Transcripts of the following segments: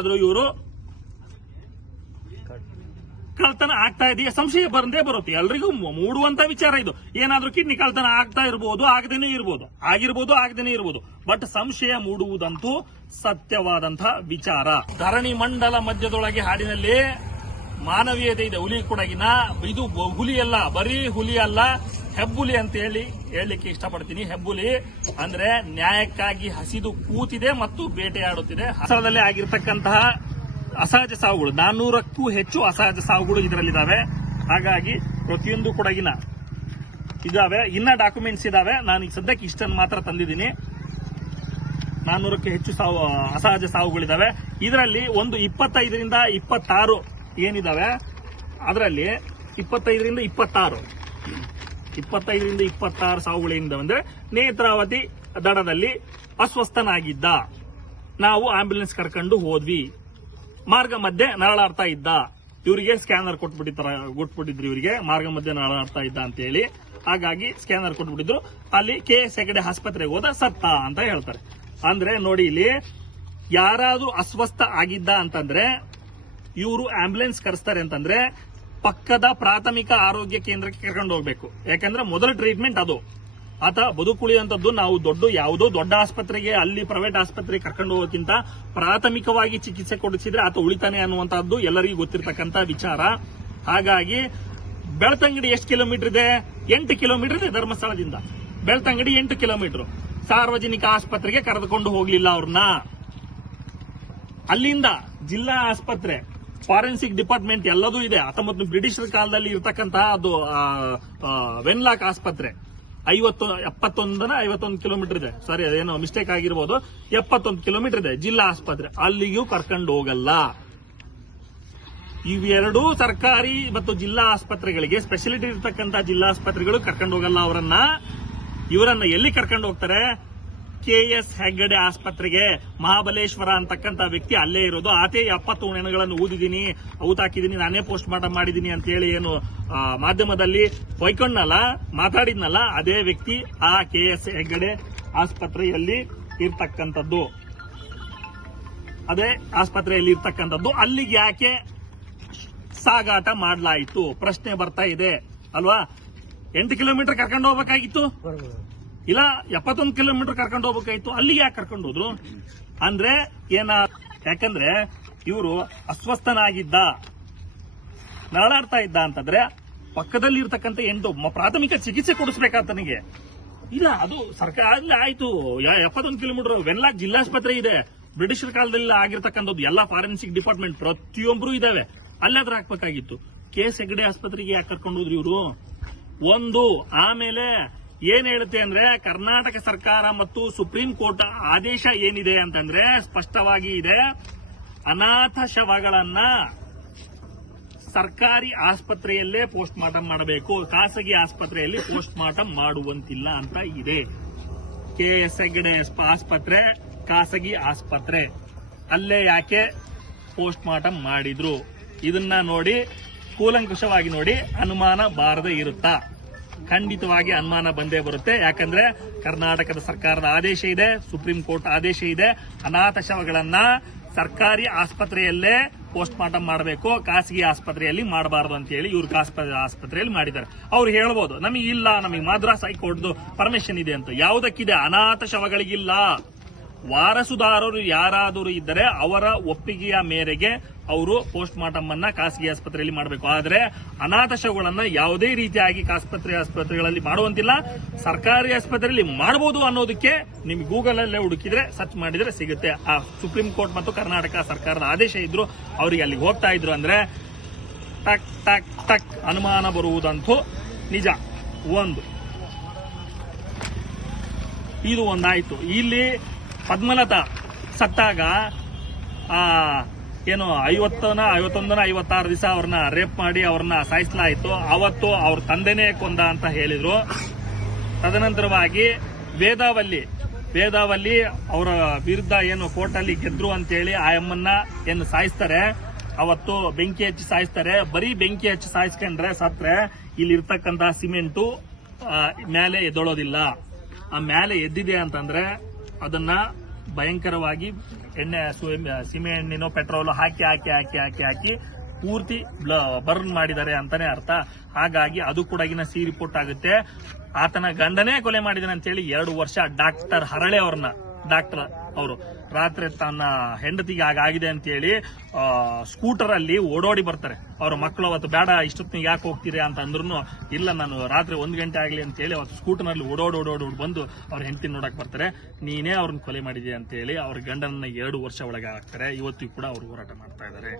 ಆದ್ರೂ ಇವರು ಕಳ್ತನ ಆಗ್ತಾ ಇದೆಯಾ ಸಂಶಯ ಬಂದೇ ಬರುತ್ತೆ. ಎಲ್ರಿಗೂ ಮೂಡುವಂತ ವಿಚಾರ ಇದು. ಏನಾದ್ರೂ ಕಿಡ್ನಿ ಕಳ್ತನ ಆಗ್ತಾ ಇರಬಹುದು ಆಗದೇನೆ ಇರಬಹುದು ಆಗಿರ್ಬೋದು, ಆಗದೇನೆ ಇರಬಹುದು ಬಟ್ ಸಂಶಯ ಮೂಡುವುದಂತೂ ಸತ್ಯವಾದಂತಹ ವಿಚಾರ. ಧರಣಿ ಮಂಡಲ ಮಧ್ಯದೊಳಗೆ ಹಾಡಿನಲ್ಲಿ ಮಾನವೀಯತೆ ಇದೆ. ಹುಲಿ ಕೊಡಗಿನ. ಇದು ಹುಲಿ ಅಲ್ಲ, ಬರೀ ಹುಲಿ ಅಲ್ಲ ಹೆಬ್ಬುಲಿ ಅಂತ ಹೇಳಿ ಹೇಳಲಿಕ್ಕೆ ಇಷ್ಟಪಡ್ತೀನಿ. ಹೆಬ್ಬುಲಿ ಅಂದ್ರೆ ನ್ಯಾಯಕ್ಕಾಗಿ ಹಸಿದು ಕೂತಿದೆ ಮತ್ತು ಬೇಟೆಯಾಡುತ್ತಿದೆ. ಸ್ಥಳದಲ್ಲಿ ಆಗಿರ್ತಕ್ಕಂತಹ ಅಸಹಜ ಸಾವುಗಳು. ನಾನ್ನೂರಕ್ಕೂ ಹೆಚ್ಚು ಅಸಹಜ ಸಾವುಗಳು ಇದರಲ್ಲಿದ್ದಾವೆ. ಹಾಗಾಗಿ ಪ್ರತಿಯೊಂದು ಕೊಡಗಿನ ಇದಾವೆ. ಇನ್ನ ಡಾಕ್ಯುಮೆಂಟ್ಸ್ ಇದಾವೆ. ನಾನು ಈಗ ಸದ್ಯಕ್ಕೆ ಇಷ್ಟನ್ನು ಮಾತ್ರ ತಂದಿದ್ದೀನಿ. ನಾನ್ನೂರಕ್ಕೆ ಹೆಚ್ಚು ಸಾವು, ಅಸಹಜ ಸಾವುಗಳಿದ್ದಾವೆ ಇದರಲ್ಲಿ ಒಂದು ಇಪ್ಪತ್ತೈದರಿಂದ ಇಪ್ಪತ್ತಾರು ಏನಿದಾವೆ? ಅದರಲ್ಲಿ ಇಪ್ಪತ್ತೈದರಿಂದ ಇಪ್ಪತ್ತಾರು. ಇಪ್ಪತ್ತೈದರಿಂದ ಇಪ್ಪತ್ತಾರು ಸಾವುಗಳಿಂದ ಅಂದ್ರೆ ನೇತ್ರಾವತಿ ದಡದಲ್ಲಿ ಅಸ್ವಸ್ಥನಾಗಿದ್ದ. ನಾವು ಆಂಬ್ಯುಲೆನ್ಸ್ ಕರ್ಕೊಂಡು ಹೋದ್ವಿ. ಮಾರ್ಗ ಮಧ್ಯೆ ನರಳಾಡ್ತಾ ಇದ್ದ. ಇವರಿಗೆ ಸ್ಕ್ಯಾನರ್ ಕೊಟ್ಬಿಟ್ಟಿರ್ತಾರ ಕೊಟ್ಬಿಟ್ಟಿದ್ರು ಇವರಿಗೆ. ಮಾರ್ಗ ಮಧ್ಯೆ ನರಳಾಡ್ತಾ ಇದ್ದ ಅಂತ ಹೇಳಿ ಹಾಗಾಗಿ ಸ್ಕ್ಯಾನರ್ ಕೊಟ್ಬಿಟ್ಟಿದ್ರು. ಅಲ್ಲಿ ಕೆ ಎಸ್ ಹೆಗಡೆ ಆಸ್ಪತ್ರೆಗೆ ಹೋದ ಸತ್ತ ಅಂತ ಹೇಳ್ತಾರೆ. ಅಂದ್ರೆ ನೋಡಿ ಇಲ್ಲಿ ಯಾರಾದ್ರೂ ಅಸ್ವಸ್ಥ ಆಗಿದ್ದ ಅಂತಂದ್ರೆ ಇವರು ಆಂಬ್ಯುಲೆನ್ಸ್ ಕರೆಸ್ತಾರೆ ಅಂತಂದ್ರೆ ಪಕ್ಕದ ಪ್ರಾಥಮಿಕ ಆರೋಗ್ಯ ಕೇಂದ್ರಕ್ಕೆ ಕರ್ಕೊಂಡು ಹೋಗ್ಬೇಕು. ಯಾಕಂದ್ರೆ ಮೊದಲ ಟ್ರೀಟ್ಮೆಂಟ್ ಅದು. ಆತ ಬದುಕುಳಿಯಂತದ್ದು ನಾವು ದೊಡ್ಡ ಯಾವುದೋ ದೊಡ್ಡ ಆಸ್ಪತ್ರೆಗೆ, ಅಲ್ಲಿ ಪ್ರೈವೇಟ್ ಆಸ್ಪತ್ರೆಗೆ ಕರ್ಕೊಂಡು ಹೋಗೋಕ್ಕಿಂತ ಪ್ರಾಥಮಿಕವಾಗಿ ಚಿಕಿತ್ಸೆ ಕೊಡಿಸಿದ್ರೆ ಆತ ಉಳಿತಾನೆ ಅನ್ನುವಂತಹದ್ದು ಎಲ್ಲರಿಗೂ ಗೊತ್ತಿರತಕ್ಕಂತ ವಿಚಾರ. ಹಾಗಾಗಿ ಬೆಳ್ತಂಗಡಿ ಎಷ್ಟು ಕಿಲೋಮೀಟರ್ ಇದೆ? ಎಂಟು ಕಿಲೋಮೀಟರ್ ಇದೆ ಧರ್ಮಸ್ಥಳದಿಂದ. ಬೆಳ್ತಂಗಡಿ ಎಂಟು ಕಿಲೋಮೀಟರ್ ಸಾರ್ವಜನಿಕ ಆಸ್ಪತ್ರೆಗೆ ಕರೆದುಕೊಂಡು ಹೋಗ್ಲಿಲ್ಲ ಅವ್ರನ್ನ. ಅಲ್ಲಿಂದ ಜಿಲ್ಲಾ ಆಸ್ಪತ್ರೆ ಫಾರೆನ್ಸಿಕ್ ಡಿಪಾರ್ಟ್ಮೆಂಟ್ ಎಲ್ಲದೂ ಇದೆ. ಹತ್ತೊಂಬತ್ತು ಬ್ರಿಟಿಷರ ಕಾಲದಲ್ಲಿ ಇರತಕ್ಕಂತಹ ಅದು ವೆನ್ಲಾಕ್ ಆಸ್ಪತ್ರೆ. ಐವತ್ತು, ಎಪ್ಪತ್ತೊಂದನ ಐವತ್ತೊಂದು ಕಿಲೋಮೀಟರ್ ಇದೆ. ಸರಿ ಅದೇನೋ ಮಿಸ್ಟೇಕ್ ಆಗಿರ್ಬೋದು. ಎಪ್ಪತ್ತೊಂದು ಕಿಲೋಮೀಟರ್ ಇದೆ ಜಿಲ್ಲಾ ಆಸ್ಪತ್ರೆ. ಅಲ್ಲಿಗೂ ಕರ್ಕೊಂಡು ಹೋಗಲ್ಲ. ಇವೆರಡೂ ಸರ್ಕಾರಿ ಮತ್ತು ಜಿಲ್ಲಾ ಆಸ್ಪತ್ರೆಗಳಿಗೆ ಸ್ಪೆಷಾಲಿಟಿ ಇರತಕ್ಕಂತ ಜಿಲ್ಲಾ ಆಸ್ಪತ್ರೆಗಳು ಕರ್ಕೊಂಡು ಹೋಗಲ್ಲ ಅವರನ್ನ. ಇವರನ್ನ ಎಲ್ಲಿ ಕರ್ಕೊಂಡು ಹೋಗ್ತಾರೆ? ಕೆ ಎಸ್ ಹೆಗ್ಗಡೆ ಆಸ್ಪತ್ರೆಗೆ ಮಹಾಬಲೇಶ್ವರ ಅಂತಕ್ಕಂಥ ವ್ಯಕ್ತಿ ಅಲ್ಲೇ ಇರೋದು. ಆತೇ ಎಪ್ಪತ್ತು ಹೆಣಗಳನ್ನು ಊದಿದ್ದೀನಿ ಊತಾಕಿದ್ದೀನಿ ನಾನೇ ಪೋಸ್ಟ್ ಮಾರ್ಟಮ್ ಮಾಡಿದ್ದೀನಿ ಅಂತ ಹೇಳಿ ಏನು ಮಾಧ್ಯಮದಲ್ಲಿ ಹೊಯ್ಕೊಂಡ್ನಲ್ಲ ಮಾತಾಡಿದ್ನಲ್ಲ, ಅದೇ ವ್ಯಕ್ತಿ ಆ ಕೆ ಎಸ್ ಹೆಗ್ಗಡೆ ಆಸ್ಪತ್ರೆಯಲ್ಲಿ ಇರ್ತಕ್ಕಂಥದ್ದು. ಅದೇ ಆಸ್ಪತ್ರೆಯಲ್ಲಿ ಇರ್ತಕ್ಕಂಥದ್ದು. ಅಲ್ಲಿಗೆ ಯಾಕೆ ಸಾಗಾಟ ಮಾಡಲಾಯಿತು? ಪ್ರಶ್ನೆ ಬರ್ತಾ ಇದೆ. ಅಲ್ವಾ? ಎಂಟು ಕಿಲೋಮೀಟರ್ ಕರ್ಕೊಂಡು ಹೋಗ್ಬೇಕಾಗಿತ್ತು? ಇಲ್ಲ, ಎಪ್ಪತ್ತೊಂದು ಕಿಲೋಮೀಟರ್ ಕರ್ಕೊಂಡು ಹೋಗ್ಬೇಕಾಯ್ತು. ಅಲ್ಲಿಗೆ ಯಾಕೆ ಕರ್ಕೊಂಡು ಹೋದ್ರು? ಅಂದ್ರೆ ಏನ, ಯಾಕಂದ್ರೆ ಇವರು ಅಸ್ವಸ್ಥನಾಗಿದ್ದ, ನರಳಾಡ್ತಾ ಇದ್ದ ಅಂತಂದ್ರೆ ಪಕ್ಕದಲ್ಲಿ ಇರ್ತಕ್ಕಂಥ ಎಂಟು ಪ್ರಾಥಮಿಕ ಚಿಕಿತ್ಸೆ ಕೊಡಿಸ್ಬೇಕಾತನಿಗೆ ಇಲ್ಲ, ಅದು ಸರ್ಕಾರ ಆಯ್ತು. ಎಪ್ಪತ್ತೊಂದು ಕಿಲೋಮೀಟರ್ ವೆನ್ಲಾಕ್ ಜಿಲ್ಲಾಸ್ಪತ್ರೆ ಇದೆ. ಬ್ರಿಟಿಷರ ಕಾಲದಲ್ಲಿ ಆಗಿರ್ತಕ್ಕಂಥದ್ದು ಎಲ್ಲಾ ಫಾರೆನ್ಸಿಕ್ ಡಿಪಾರ್ಟ್ಮೆಂಟ್ ಪ್ರತಿಯೊಬ್ಬರು ಇದಾವೆ. ಅಲ್ಲಾದ್ರೂ ಹಾಕ್ಬೇಕಾಗಿತ್ತು. ಕೆ. ಎಸ್ ಹೆಗಡೆ ಆಸ್ಪತ್ರೆಗೆ ಯಾಕೆ ಕರ್ಕೊಂಡು ಹೋದ್ರಿ ಇವರು? ಒಂದು, ಆಮೇಲೆ ಏನ್ ಹೇಳುತ್ತೆ ಅಂದ್ರೆ ಕರ್ನಾಟಕ ಸರ್ಕಾರ ಮತ್ತು ಸುಪ್ರೀಂ ಕೋರ್ಟ್ ಆದೇಶ ಏನಿದೆ ಅಂತಂದ್ರೆ ಸ್ಪಷ್ಟವಾಗಿ ಇದೆ. ಅನಾಥ ಶವಗಳನ್ನ ಸರ್ಕಾರಿ ಆಸ್ಪತ್ರೆಯಲ್ಲೇ ಪೋಸ್ಟ್ ಮಾರ್ಟಮ್ ಮಾಡಬೇಕು. ಖಾಸಗಿ ಆಸ್ಪತ್ರೆಯಲ್ಲಿ ಪೋಸ್ಟ್ ಮಾರ್ಟಮ್ ಮಾಡುವಂತಿಲ್ಲ ಅಂತ ಇದೆ. ಕೆಎಸ್ ಹೆಗ್ಡೆ ಆಸ್ಪತ್ರೆ, ಖಾಸಗಿ ಆಸ್ಪತ್ರೆ. ಅಲ್ಲೇ ಯಾಕೆ ಪೋಸ್ಟ್ ಮಾರ್ಟಮ್ ಮಾಡಿದ್ರು? ಇದನ್ನ ನೋಡಿ, ಕೂಲಂಕುಷವಾಗಿ ನೋಡಿ ಅನುಮಾನ ಬಾರದೆ ಇರುತ್ತಾ? ಖಂಡಿತವಾಗಿ ಅನುಮಾನ ಬಂದೇ ಬರುತ್ತೆ. ಯಾಕಂದ್ರೆ ಕರ್ನಾಟಕದ ಸರ್ಕಾರದ ಆದೇಶ ಇದೆ, ಸುಪ್ರೀಂ ಕೋರ್ಟ್ ಆದೇಶ ಇದೆ. ಅನಾಥ ಶವಗಳನ್ನ ಸರ್ಕಾರಿ ಆಸ್ಪತ್ರೆಯಲ್ಲೇ ಪೋಸ್ಟ್ ಮಾರ್ಟಮ್ ಮಾಡಬೇಕು, ಖಾಸಗಿ ಆಸ್ಪತ್ರೆಯಲ್ಲಿ ಮಾಡಬಾರದು ಅಂತ ಹೇಳಿ ಇವ್ರ ಆಸ್ಪತ್ರೆಯಲ್ಲಿ ಮಾಡಿದ್ದಾರೆ. ಅವ್ರು ಹೇಳ್ಬೋದು, ನಮಗೆ ಇಲ್ಲ, ನಮಗೆ ಮದ್ರಾಸ್ ಹೈಕೋರ್ಟ್ದು ಪರ್ಮಿಷನ್ ಇದೆ ಅಂತ. ಯಾವುದಕ್ಕಿದೆ? ಅನಾಥ ಶವಗಳಿಗಿಲ್ಲ. ವಾರಸುದಾರರು ಯಾರಾದರೂ ಇದ್ದರೆ ಅವರ ಒಪ್ಪಿಗೆಯ ಮೇರೆಗೆ ಅವರು ಪೋಸ್ಟ್ ಮಾರ್ಟಮ್ ಅನ್ನ ಖಾಸಗಿ ಆಸ್ಪತ್ರೆಯಲ್ಲಿ ಮಾಡಬೇಕು. ಆದರೆ ಅನಾಥ ಶವಗಳನ್ನ ಯಾವುದೇ ರೀತಿಯಾಗಿ ಆಸ್ಪತ್ರೆ ಆಸ್ಪತ್ರೆಗಳಲ್ಲಿ ಮಾಡುವಂತಿಲ್ಲ. ಸರ್ಕಾರಿ ಆಸ್ಪತ್ರೆಯಲ್ಲಿ ಮಾಡಬಹುದು ಅನ್ನೋದಕ್ಕೆ ನಿಮ್ಗೆ ಗೂಗಲ್ ಅಲ್ಲೇ ಹುಡುಕಿದ್ರೆ, ಸರ್ಚ್ ಮಾಡಿದ್ರೆ ಸಿಗುತ್ತೆ. ಆ ಸುಪ್ರೀಂ ಕೋರ್ಟ್ ಮತ್ತು ಕರ್ನಾಟಕ ಸರ್ಕಾರದ ಆದೇಶ ಇದ್ರು ಅವರಿಗೆ ಅಲ್ಲಿಗೆ ಹೋಗ್ತಾ ಇದ್ರು ಅಂದ್ರೆ ಟಕ್ ಟಕ್ ಟಕ್ ಅನುಮಾನ ಬರುವುದಂತೂ ನಿಜ. ಒಂದು. ಇದು ಒಂದಾಯ್ತು. ಇಲ್ಲಿ ಪದ್ಮಲತಾ ಸತ್ತಾಗ, ಆ ಏನು ಐವತ್ತನ, ಐವತ್ತೊಂದನ, ಐವತ್ತಾರು ದಿವಸ ಅವ್ರನ್ನ ರೇಪ್ ಮಾಡಿ ಅವ್ರನ್ನ ಸಾಯಿಸಲಾಯಿತು. ಅವತ್ತು ಅವ್ರ ತಂದೆನೇ ಕೊಂದ ಅಂತ ಹೇಳಿದ್ರು. ತದನಂತರವಾಗಿ ವೇದಾವಲ್ಲಿ ವೇದಾವಲ್ಲಿ ಅವರ ವಿರುದ್ಧ ಏನು ಕೋರ್ಟಲ್ಲಿ ಗೆದ್ರು ಅಂತೇಳಿ ಆ ಅಮ್ಮನ್ನ ಏನು ಸಾಯಿಸ್ತಾರೆ. ಅವತ್ತು ಬೆಂಕಿ ಹಚ್ಚಿ ಸಾಯಿಸ್ತಾರೆ. ಬರೀ ಬೆಂಕಿ ಹಚ್ಚಿ ಸಾಯಿಸ್ಕೊಂಡ್ರೆ ಸತ್ರೆ ಇಲ್ಲಿ ಇರ್ತಕ್ಕಂತಹ ಸಿಮೆಂಟು ಮೇಲೆ ಎದ್ದೊಳೋದಿಲ್ಲ. ಆ ಮೇಲೆ ಎದ್ದಿದೆ ಅಂತಂದ್ರೆ ಅದನ್ನ ಭಯಂಕರವಾಗಿ ಎಣ್ಣೆ ಸೀಮೆ ಎಣ್ಣೆನೋ ಪೆಟ್ರೋಲ್ ಹಾಕಿ ಹಾಕಿ ಹಾಕಿ ಹಾಕಿ ಹಾಕಿ ಪೂರ್ತಿ ಬರ್ನ್ ಮಾಡಿದ್ದಾರೆ ಅಂತಾನೆ ಅರ್ಥ. ಹಾಗಾಗಿ ಅದು ಕೂಡ ಸಿ ರಿಪೋರ್ಟ್ ಆಗುತ್ತೆ. ಆತನ ಗಂಡನೇ ಕೊಲೆ ಮಾಡಿದಾನೆ ಅಂತೇಳಿ ಎರಡು ವರ್ಷ ಡಾಕ್ಟರ್ ಹರಳೆ ಅವ್ರನ್ನ ಡಾಕ್ಟರ್ ಅವರು. ರಾತ್ರಿ ತನ್ನ ಹೆಂಡತಿಗೆ ಹಾಗಾಗಿದೆ ಅಂತೇಳಿ ಸ್ಕೂಟರ್ ಅಲ್ಲಿ ಓಡೋಡಿ ಬರ್ತಾರೆ. ಅವ್ರ ಮಕ್ಕಳು ಅವತ್ತು ಬೇಡ ಇಷ್ಟೊತ್ತಿನ ಯಾಕೆ ಹೋಗ್ತೀರಿ ಅಂತ ಅಂದ್ರೂ ಇಲ್ಲ ನಾನು ರಾತ್ರಿ ಒಂದು ಗಂಟೆ ಆಗಲಿ ಅಂತ ಹೇಳಿ ಅವತ್ತು ಸ್ಕೂಟರ್ನಲ್ಲಿ ಓಡೋಡ್ ಓಡೋಡ್ ಬಂದು ಅವ್ರ ಹೆಂಡತಿ ನೋಡಕ್ ಬರ್ತಾರೆ. ನೀನೇ ಅವ್ರನ್ನ ಕೊಲೆ ಮಾಡಿದೆ ಅಂತ ಹೇಳಿ ಅವ್ರ ಗಂಡನ ಎರಡು ವರ್ಷ ಒಳಗೆ ಹಾಕ್ತಾರೆ. ಇವತ್ತಿಗೂ ಕೂಡ ಅವರು ಹೋರಾಟ ಮಾಡ್ತಾ ಇದ್ದಾರೆ.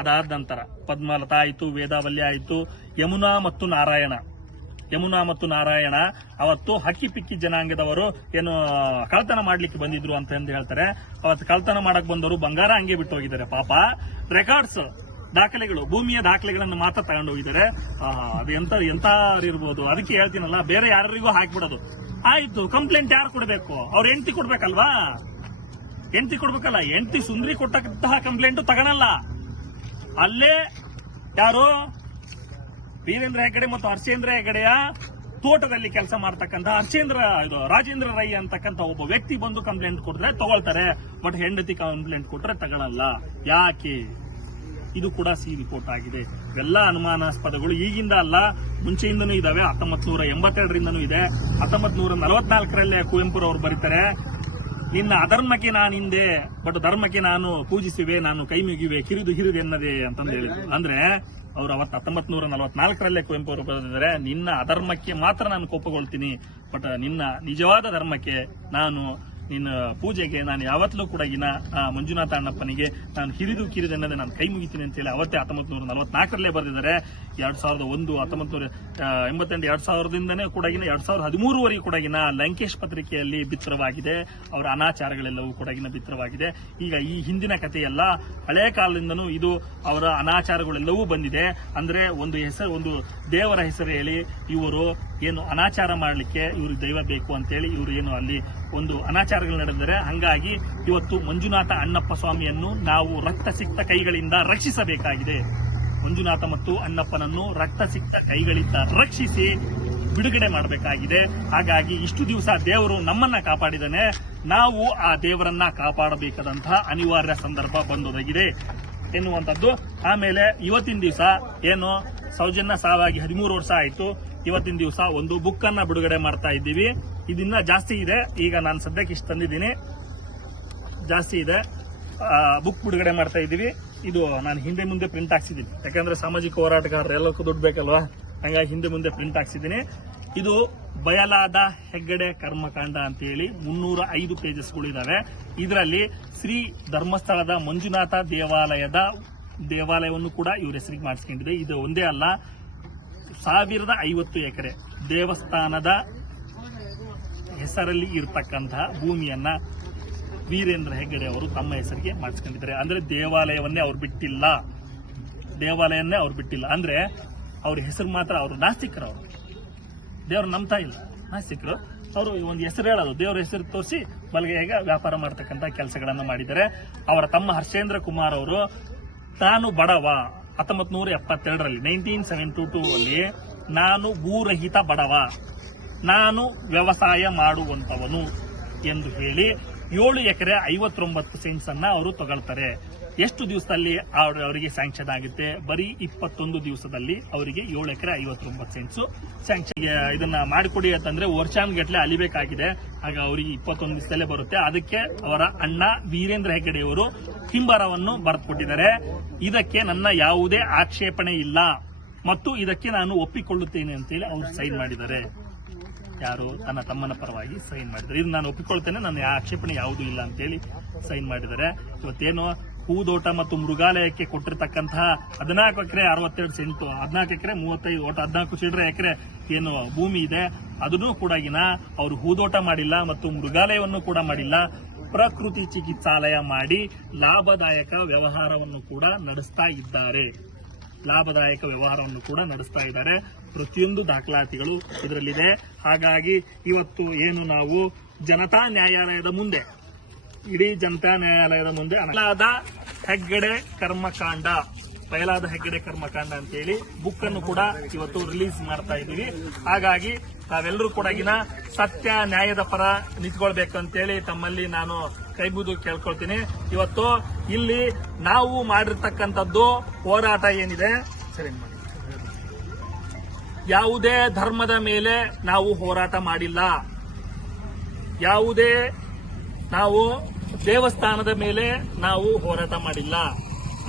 ಅದಾದ ನಂತರ ಪದ್ಮಲತಾ ಆಯಿತು, ವೇದಾವಲ್ಯ ಆಯಿತು, ಯಮುನಾ ಮತ್ತು ನಾರಾಯಣ. ಯಮುನಾ ಮತ್ತು ನಾರಾಯಣ, ಅವತ್ತು ಹಕ್ಕಿ ಪಿಕ್ಕಿ ಜನಾಂಗದವರು ಏನು ಕಳ್ತನ ಮಾಡ್ಲಿಕ್ಕೆ ಬಂದಿದ್ರು ಅಂತ ಎಂದು ಹೇಳ್ತಾರೆ. ಅವತ್ತು ಕಳ್ತನ ಮಾಡಕ್ ಬಂದವರು ಬಂಗಾರ ಹಂಗೆ ಬಿಟ್ಟು ಹೋಗಿದ್ದಾರೆ, ಪಾಪ. ರೆಕಾರ್ಡ್ಸ್ ದಾಖಲೆಗಳು, ಭೂಮಿಯ ದಾಖಲೆಗಳನ್ನು ಮಾತ್ರ ತಗೊಂಡು ಹೋಗಿದ್ದಾರೆ. ಅದು ಎಂತ ಎಂತ ಇರ್ಬೋದು ಅದಕ್ಕೆ ಹೇಳ್ತೀನಲ್ಲ, ಬೇರೆ ಯಾರಿಗೂ ಹಾಕ್ಬಿಡೋದು. ಆಯ್ತು ಕಂಪ್ಲೇಂಟ್ ಯಾರು ಕೊಡಬೇಕು? ಅವ್ರ ಹೆಂಡತಿ ಕೊಡ್ಬೇಕಲ್ವಾ? ಹೆಂಡತಿ ಕೊಡ್ಬೇಕಲ್ಲ, ಹೆಂಡತಿ ಸುಂದ್ರಿ ಕೊಟ್ಟಂತಹ ಕಂಪ್ಲೇಂಟ್ ತಗೊಳಲ್ಲ. ಅಲ್ಲೇ ಯಾರು? ವೀರೇಂದ್ರ ಹೆಗಡೆ ಮತ್ತು ಹರ್ಷೇಂದ್ರ ಹೆಗಡೆಯ ತೋಟದಲ್ಲಿ ಕೆಲಸ ಮಾಡ್ತಕ್ಕಂಥ ಹರ್ಷೇಂದ್ರ, ಇದು ರಾಜೇಂದ್ರ ರೈ ಅಂತಕ್ಕಂಥ ಒಬ್ಬ ವ್ಯಕ್ತಿ ಬಂದು ಕಂಪ್ಲೇಂಟ್ ಕೊಟ್ರೆ ತಗೊಳ್ತಾರೆ. ಬಟ್ ಹೆಂಡತಿ ಕಂಪ್ಲೇಂಟ್ ಕೊಟ್ರೆ ತಗೊಳಲ್ಲ. ಯಾಕೆ? ಇದು ಕೂಡ ಸಿ ರಿಪೋರ್ಟ್ ಆಗಿದೆ. ಎಲ್ಲ ಅನುಮಾನಾಸ್ಪದಗಳು. ಈಗಿಂದ ಅಲ್ಲ, ಮುಂಚೆಯಿಂದನೂ ಇದಾವೆ. ಹತ್ತೊಂಬತ್ ನೂರ ಎಂಬತ್ತೆರಡರಿಂದನೂ ಇದೆ. ಹತ್ತೊಂಬತ್ ನೂರ ನಲವತ್ನಾಲ್ಕರಲ್ಲೇ ಕುವೆಂಪುರವರು ಬರೀತಾರೆ. ನಿನ್ನ ಅಧರ್ಮಕ್ಕೆ ನಾನು ಹಿಂದೆ ಬಟ್ ಧರ್ಮಕ್ಕೆ ನಾನು ಪೂಜಿಸಿವೆ, ನಾನು ಕೈ ಮುಗಿವೆ ಕಿರಿದು ಹಿರಿದು ಎನ್ನದೆ ಅಂತಂದು ಹೇಳಿದ್ರು. ಅಂದ್ರೆ, ಅವರು ಅವತ್ತು ಹತ್ತೊಂಬತ್ ನೂರ ನಲವತ್ನಾಲ್ಕರಲ್ಲೇ ಕುವೆಂಪು ಅವರು ಬರೆದಿದ್ದಾರೆ ನಿನ್ನ ಅಧರ್ಮಕ್ಕೆ ಮಾತ್ರ ನಾನು ಕೋಪಗೊಳ್ತೀನಿ ಬಟ್ ನಿನ್ನ ನಿಜವಾದ ಧರ್ಮಕ್ಕೆ ನಾನು, ನಿನ್ನ ಪೂಜೆಗೆ ನಾನು ಯಾವತ್ತಲೂ ಕೂಡ ಇನ್ನ ಮಂಜುನಾಥ ಅಣ್ಣಪ್ಪನಿಗೆ ನಾನು ಹಿರಿದು ಕಿರಿದೆನ್ನದೆ ನಾನು ಕೈ ಮುಗಿತೀನಿ ಅಂತ ಹೇಳಿ ಅವತ್ತೇ ಹತ್ತೊಂಬತ್ ನೂರ ನಲವತ್ನಾಲ್ಕರಲ್ಲೇ ಬರೆದಿದ್ದಾರೆ. ಎರಡ್ ಸಾವಿರದ ಒಂದು ಹತ್ತೊಂಬತ್ತು ಎಂಬತ್ತೆಂಟು ಎರಡ್ ಸಾವಿರದಿಂದನೇ ಕೂಡಗಿನ ಎರಡ್ ಸಾವಿರದ ಹದಿಮೂರುವರೆಗೆ ಕೂಡಗಿನ ಲಂಕೇಶ್ ಪತ್ರಿಕೆಯಲ್ಲಿ ಬಿತ್ತರವಾಗಿದೆ. ಅವರ ಅನಾಚಾರಗಳೆಲ್ಲವೂ ಕೂಡಗಿನ ಬಿತ್ತರವಾಗಿದೆ. ಈಗ ಈ ಹಿಂದಿನ ಕಥೆಯೆಲ್ಲ ಹಳೆ ಕಾಲದಿಂದನೂ ಇದು ಅವರ ಅನಾಚಾರಗಳೆಲ್ಲವೂ ಬಂದಿದೆ. ಅಂದ್ರೆ ಒಂದು ಹೆಸರು, ಒಂದು ದೇವರ ಹೆಸರು ಹೇಳಿ ಇವರು ಏನು ಅನಾಚಾರ ಮಾಡಲಿಕ್ಕೆ ಇವರು ದೈವ ಬೇಕು ಅಂತೇಳಿ ಇವರು ಏನು ಅಲ್ಲಿ ಒಂದು ಅನಾಚಾರಗಳು ನಡೆದರೆ ಹಂಗಾಗಿ ಇವತ್ತು ಮಂಜುನಾಥ ಅಣ್ಣಪ್ಪ ಸ್ವಾಮಿಯನ್ನು ನಾವು ರಕ್ತ ಸಿಕ್ತ ಕೈಗಳಿಂದ ರಕ್ಷಿಸಬೇಕಾಗಿದೆ. ಮಂಜುನಾಥ ಮತ್ತು ಅಣ್ಣಪ್ಪನನ್ನು ರಕ್ತ ಸಿಕ್ತ ಕೈಗಳಿಂದ ರಕ್ಷಿಸಿ ಬಿಡುಗಡೆ ಮಾಡಬೇಕಾಗಿದೆ. ಹಾಗಾಗಿ ಇಷ್ಟು ದಿವಸ ದೇವರು ನಮ್ಮನ್ನ ಕಾಪಾಡಿದನೆ ನಾವು ಆ ದೇವರನ್ನ ಕಾಪಾಡಬೇಕಾದಂತಹ ಅನಿವಾರ್ಯ ಸಂದರ್ಭ ಬಂದೊದಗಿದೆ ಎನ್ನುವಂಥದ್ದು. ಆಮೇಲೆ ಇವತ್ತಿನ ದಿವಸ ಏನು? ಸೌಜನ್ಯ ಸಾವಾಗಿ ಹದಿಮೂರು ವರ್ಷ ಆಯಿತು. ಇವತ್ತಿನ ದಿವಸ ಒಂದು ಬುಕ್ ಅನ್ನ ಬಿಡುಗಡೆ ಮಾಡ್ತಾ ಇದ್ದೀವಿ. ಇದನ್ನ ಜಾಸ್ತಿ ಇದೆ. ಈಗ ನಾನು ಸದ್ಯಕ್ಕೆ ಇಷ್ಟು ತಂದಿದ್ದೀನಿ. ಜಾಸ್ತಿ ಇದೆ. ಬುಕ್ ಬಿಡುಗಡೆ ಮಾಡ್ತಾ ಇದ್ದೀವಿ. ಇದು ನಾನು ಹಿಂದೆ ಮುಂದೆ ಪ್ರಿಂಟ್ ಹಾಕ್ಸಿದ್ದೀನಿ. ಯಾಕಂದ್ರೆ ಸಾಮಾಜಿಕ ಹೋರಾಟಗಾರರು ಎಲ್ಲಕ್ಕೂ ದುಡ್ಡು ಬೇಕಲ್ವಾ? ಹಂಗಾಗಿ ಹಿಂದೆ ಮುಂದೆ ಪ್ರಿಂಟ್ ಹಾಕ್ಸಿದ್ದೀನಿ. ಇದು ಬಯಲಾದ ಹೆಗ್ಗಡೆ ಕರ್ಮಕಾಂಡ ಅಂತ ಹೇಳಿ ಮುನ್ನೂರ ಐದು ಪೇಜಸ್ಗಳು ಇದಾವೆ. ಇದರಲ್ಲಿ ಶ್ರೀ ಧರ್ಮಸ್ಥಳದ ಮಂಜುನಾಥ ದೇವಾಲಯದ ದೇವಾಲಯವನ್ನು ಕೂಡ ಇವ್ರ ಹೆಸರಿಗೆ ಮಾಡಿಸ್ಕೊಂಡಿದೆ. ಇದು ಒಂದೇ ಅಲ್ಲ, ಸಾವಿರದ ಐವತ್ತು ಎಕರೆ ದೇವಸ್ಥಾನದ ಹೆಸರಲ್ಲಿ ಇರತಕ್ಕಂತಹ ಭೂಮಿಯನ್ನ ವೀರೇಂದ್ರ ಹೆಗ್ಗಡೆ ಅವರು ತಮ್ಮ ಹೆಸರಿಗೆ ಮಾಡಿಸ್ಕೊಂಡಿದ್ದಾರೆ. ಅಂದ್ರೆ ದೇವಾಲಯವನ್ನೇ ಅವ್ರು ಬಿಟ್ಟಿಲ್ಲ. ದೇವಾಲಯನ್ನೇ ಅವ್ರು ಬಿಟ್ಟಿಲ್ಲ. ಅಂದ್ರೆ ಅವ್ರ ಹೆಸರು ಮಾತ್ರ ಅವರು ನಾಸ್ತಿಕರು ಅವರು. ದೇವ್ರು ನಂಬ್ತಾ ಇಲ್ಲ. ನಾಸ್ತಿಕರು. ಅವರು ಒಂದು ಹೆಸರು ಹೇಳೋದು. ದೇವ್ರ ಹೆಸರು ತೋರಿಸಿ ಬಲಗೈಗೆ ವ್ಯಾಪಾರ ಮಾಡ್ತಕ್ಕಂಥ ಕೆಲಸಗಳನ್ನು ಮಾಡಿದ್ದಾರೆ. ಅವರ ತಮ್ಮ ಹರ್ಷೇಂದ್ರ ಕುಮಾರ್ ಅವರು ತಾನು ಬಡವ. ಹತ್ತೊಂಬತ್ ನೂರ ಎಪ್ಪತ್ತೆರಡರಲ್ಲಿ ನೈನ್ಟೀನ್ ಸೆವೆನ್ ಟು ಟೂ ಅಲ್ಲಿ ನಾನು ಭೂರಹಿತ ಬಡವ. ನಾನು ವ್ಯವಸಾಯ ಮಾಡುವಂತವನು ಎಂದು ಹೇಳಿ ಏಳು ಎಕರೆ ಐವತ್ತೊಂಬತ್ತು ಸೆಂಟ್ಸ್ ಅನ್ನ ಅವರು ತಗೊಳ್ತಾರೆ. ಎಷ್ಟು ದಿವಸದಲ್ಲಿ ಅವ್ರ- ಅವರಿಗೆ ಸ್ಯಾಂಕ್ಷನ್ ಆಗುತ್ತೆ? ಬರೀ ಇಪ್ಪತ್ತೊಂದು ದಿವಸದಲ್ಲಿ ಅವರಿಗೆ ಏಳು ಎಕರೆ ಐವತ್ತೊಂಬತ್ತು ಸೆಂಟ್ಸ್ ಸ್ಯಾಂಕ್ಷನ್ ಇದನ್ನ ಮಾಡಿಕೊಡಿ ಅಂತಂದ್ರೆ ವರ್ಷಾನ್ಗಟ್ಲೆ ಅಲಿಬೇಕಾಗಿದೆ. ಆಗ ಅವರಿಗೆ ಇಪ್ಪತ್ತೊಂದು ದಿವಸದಲ್ಲೇ ಬರುತ್ತೆ. ಅದಕ್ಕೆ ಅವರ ಅಣ್ಣ ವೀರೇಂದ್ರ ಹೆಗ್ಗಡೆಯವರು ಹಿಂಬರವನ್ನು ಬರೆದುಕೊಟ್ಟಿದ್ದಾರೆ. ಇದಕ್ಕೆ ನನ್ನ ಯಾವುದೇ ಆಕ್ಷೇಪಣೆ ಇಲ್ಲ. ಮತ್ತು ಇದಕ್ಕೆ ನಾನು ಒಪ್ಪಿಕೊಳ್ಳುತ್ತೇನೆ ಅಂತೇಳಿ ಅವರು ಸೈನ್ ಮಾಡಿದ್ದಾರೆ. ಯಾರು ತನ್ನ ತಮ್ಮನ ಪರವಾಗಿ ಸೈನ್ ಮಾಡಿದ್ದಾರೆ ಇದು ನಾನು ಒಪ್ಪಿಕೊಳ್ತೇನೆ. ನನ್ನ ಆಕ್ಷೇಪಣೆ ಯಾವುದು ಇಲ್ಲ ಅಂತೇಳಿ ಸೈನ್ ಮಾಡಿದ್ದಾರೆ. ಇವತ್ತೇನು ಹೂದೋಟ ಮತ್ತು ಮೃಗಾಲಯಕ್ಕೆ ಕೊಟ್ಟಿರ್ತಕ್ಕಂತಹ ಹದಿನಾಲ್ಕು ಎಕರೆ, ಅರವತ್ತೆರಡು ಸೆಂಟು, ಹದಿನಾಲ್ಕು ಎಕರೆ, ಮೂವತ್ತೈದು ಒಟ್ಟು ಹದಿನಾಲ್ಕು ಚಿಲ್ಲರೆ ಎಕರೆ ಏನು ಭೂಮಿ ಇದೆ. ಅದನ್ನು ಕೂಡ ಅವರು ಹೂದೋಟ ಮಾಡಿಲ್ಲ ಮತ್ತು ಮೃಗಾಲಯವನ್ನು ಕೂಡ ಮಾಡಿಲ್ಲ. ಪ್ರಕೃತಿ ಚಿಕಿತ್ಸಾಲಯ ಮಾಡಿ ಲಾಭದಾಯಕ ವ್ಯವಹಾರವನ್ನು ಕೂಡ ನಡೆಸ್ತಾ ಇದ್ದಾರೆ. ಲಾಭದಾಯಕ ವ್ಯವಹಾರವನ್ನು ಕೂಡ ನಡೆಸ್ತಾ ಇದ್ದಾರೆ. ಪ್ರತಿಯೊಂದು ದಾಖಲಾತಿಗಳು ಇದರಲ್ಲಿದೆ. ಹಾಗಾಗಿ ಇವತ್ತು ಏನು ನಾವು ಜನತಾ ನ್ಯಾಯಾಲಯದ ಮುಂದೆ, ಇಡೀ ಜನತಾ ನ್ಯಾಯಾಲಯದ ಮುಂದೆ ಅನಲಾದ ಹೆಗ್ಗಡೆ ಕರ್ಮಕಾಂಡ, ಬಯಲಾದ ಹೆಗ್ಗಡೆ ಕರ್ಮಕಾಂಡ ಅಂತೇಳಿ ಬುಕ್ ಅನ್ನು ಕೂಡ ಇವತ್ತು ರಿಲೀಸ್ ಮಾಡ್ತಾ ಇದ್ದೀವಿ. ಹಾಗಾಗಿ ತಾವೆಲ್ಲರೂ ಕೂಡ ಇನ್ನ ಸತ್ಯ ನ್ಯಾಯದ ಪರ ನಿಂತ್ಕೊಳ್ಬೇಕು ಅಂತೇಳಿ ತಮ್ಮಲ್ಲಿ ನಾನು ಕೈಬುದು ಕೇಳ್ಕೊಳ್ತೀನಿ. ಇವತ್ತು ಇಲ್ಲಿ ನಾವು ಮಾಡಿರ್ತಕ್ಕಂಥದ್ದು ಹೋರಾಟ ಏನಿದೆ? ಸರಿ ಯಾವುದೇ ಧರ್ಮದ ಮೇಲೆ ನಾವು ಹೋರಾಟ ಮಾಡಿಲ್ಲ. ಯಾವುದೇ ನಾವು ದೇವಸ್ಥಾನದ ಮೇಲೆ ನಾವು ಹೋರಾಟ ಮಾಡಿಲ್ಲ.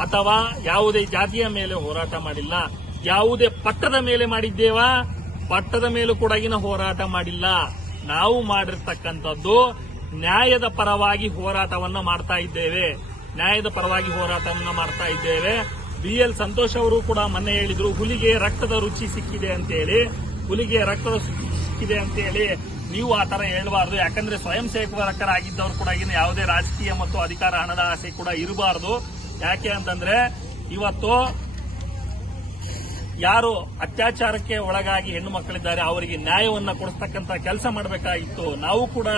ಅಥವಾ ಯಾವುದೇ ಜಾತಿಯ ಮೇಲೆ ಹೋರಾಟ ಮಾಡಿಲ್ಲ. ಯಾವುದೇ ಪಟ್ಟದ ಮೇಲೆ ಮಾಡಿದ್ದೇವಾ? ಪಟ್ಟದ ಮೇಲೂ ಕೂಡ ಇನ್ನ ಹೋರಾಟ ಮಾಡಿಲ್ಲ. ನಾವು ಮಾಡಿರ್ತಕ್ಕಂಥದ್ದು ನ್ಯಾಯದ ಪರವಾಗಿ ಹೋರಾಟವನ್ನು ಮಾಡ್ತಾ ಇದ್ದೇವೆ. ನ್ಯಾಯದ ಪರವಾಗಿ ಹೋರಾಟವನ್ನು ಮಾಡ್ತಾ ಇದ್ದೇವೆ. ಬಿ ಎಲ್ ಸಂತೋಷ್ ಅವರು ಕೂಡ ಮೊನ್ನೆ ಹೇಳಿದ್ರು, ಹುಲಿಗೆ ರಕ್ತದ ರುಚಿ ಸಿಕ್ಕಿದೆ ಅಂತೇಳಿ ಹುಲಿಗೆ ರಕ್ತದ ಸಿಕ್ಕಿದೆ ಅಂತೇಳಿ ನೀವು ಆ ತರ ಹೇಳಬಾರ್ದು. ಯಾಕಂದ್ರೆ ಸ್ವಯಂ ಸೇವಕರಾಗಿದ್ದವರು ಕೂಡ ಇನ್ನು ಯಾವುದೇ ರಾಜಕೀಯ ಮತ್ತು ಅಧಿಕಾರ ಹಣದ ಆಸೆ ಕೂಡ ಇರಬಾರ್ದು. ಯಾಕೆ ಅಂತಂದ್ರೆ ಇವತ್ತು ಯಾರು ಅತ್ಯಾಚಾರಕ್ಕೆ ಒಳಗಾಗಿ ಹೆಣ್ಣು ಮಕ್ಕಳಿದ್ದಾರೆ, ಅವರಿಗೆ ನ್ಯಾಯವನ್ನ ಕೊಡಿಸ್ತಕ್ಕಂತ ಕೆಲಸ ಮಾಡಬೇಕಾಗಿತ್ತು. ನಾವು ಕೂಡ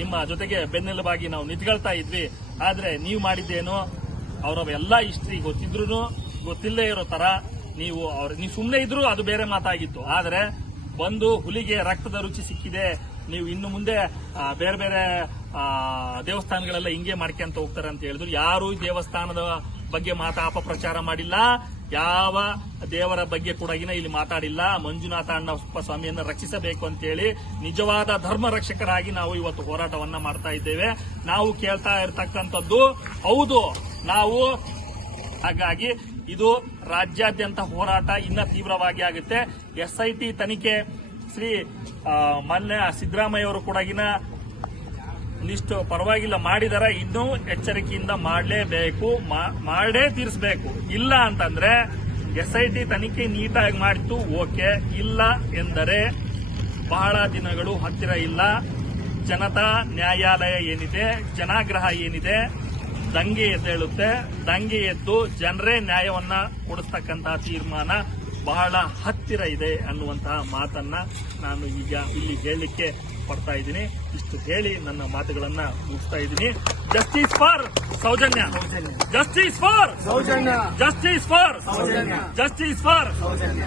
ನಿಮ್ಮ ಜೊತೆಗೆ ಬೆನ್ನೆಲುಬಾಗಿ ನಾವು ನಿಂತ್ಕೊಳ್ತಾ ಇದ್ವಿ. ಆದ್ರೆ ನೀವು ಮಾಡಿದ್ದೇನು? ಅವರ ಎಲ್ಲಾ ಹಿಸ್ಟ್ರಿ ಗೊತ್ತಿದ್ರು ಗೊತ್ತಿಲ್ಲದೆ ಇರೋ ತರ ನೀವು ಅವ್ರ ನೀವು ಸುಮ್ಮನೆ ಇದ್ರು ಅದು ಬೇರೆ ಮಾತಾಗಿತ್ತು. ಆದರೆ ಬಂದು ಹುಲಿಗೆ ರಕ್ತದ ರುಚಿ ಸಿಕ್ಕಿದೆ, ನೀವು ಇನ್ನು ಮುಂದೆ ಬೇರೆ ಬೇರೆ ದೇವಸ್ಥಾನಗಳೆಲ್ಲ ಹಿಂಗೆ ಮಾಡ್ಕೊಂತ ಹೋಗ್ತಾರೆ ಅಂತ ಹೇಳಿದ್ರು. ಯಾರು ದೇವಸ್ಥಾನದ ಬಗ್ಗೆ ಮಾತಾ ಅಪಪ್ರಚಾರ ಮಾಡಿಲ್ಲ. ಯಾವ ದೇವರ ಬಗ್ಗೆ ಕೂಡ ಇಲ್ಲಿ ಮಾತಾಡಿಲ್ಲ. ಮಂಜುನಾಥ ಅಣ್ಣಪ್ಪ ಸ್ವಾಮಿಯನ್ನು ರಕ್ಷಿಸಬೇಕು ಅಂತೇಳಿ ನಿಜವಾದ ಧರ್ಮ ರಕ್ಷಕರಾಗಿ ನಾವು ಇವತ್ತು ಹೋರಾಟವನ್ನ ಮಾಡ್ತಾ ಇದ್ದೇವೆ. ನಾವು ಕೇಳ್ತಾ ಇರತಕ್ಕಂಥದ್ದು, ಹೌದು, ನಾವು ಹಾಗಾಗಿ ಇದು ರಾಜ್ಯಾದ್ಯಂತ ಹೋರಾಟ ಇನ್ನ ತೀವ್ರವಾಗಿ ಆಗುತ್ತೆ. ಎಸ್ಐಟಿ ತನಿಖೆ ಶ್ರೀ ಮಾನ್ಯ ಸಿದ್ದರಾಮಯ್ಯ ಅವರು ಕೂಡ ಒಂದಿಷ್ಟು ಪರವಾಗಿಲ್ಲ ಮಾಡಿದಾರ. ಇನ್ನೂ ಎಚ್ಚರಿಕೆಯಿಂದ ಮಾಡಲೇಬೇಕು. ಮಾಡೇ ತೀರಿಸಬೇಕು. ಇಲ್ಲ ಅಂತಂದ್ರೆ ಎಸ್ಐಟಿ ತನಿಖೆ ನೀಟಾಗಿ ಮಾಡಿತು ಓಕೆ. ಇಲ್ಲ ಎಂದರೆ ಬಹಳ ದಿನಗಳು ಹತ್ತಿರ ಇಲ್ಲ. ಜನತಾ ನ್ಯಾಯಾಲಯ ಏನಿದೆ, ಜನಾಗ್ರಹ ಏನಿದೆ ದಂಗೆ ಎದ್ದೇಳುತ್ತೆ ದಂಗೆ ಎದ್ದು ಜನರೇ ನ್ಯಾಯವನ್ನ ಕೊಡಿಸ್ತಕ್ಕಂತಹ ತೀರ್ಮಾನ ಬಹಳ ಹತ್ತಿರ ಇದೆ ಅನ್ನುವಂತಹ ಮಾತನ್ನ ನಾನು ಈಗ ಇಲ್ಲಿ ಹೇಳಲಿಕ್ಕೆ ಪಡ್ತಾ ಇದ್ದೀನಿ. ಇಷ್ಟು ಹೇಳಿ ನನ್ನ ಮಾತುಗಳನ್ನ ಮುಗಿಸ್ತಾ ಇದ್ದೀನಿ. Justice for Soujanya. Justice for Soujanya. Justice for Soujanya. Justice for Soujanya.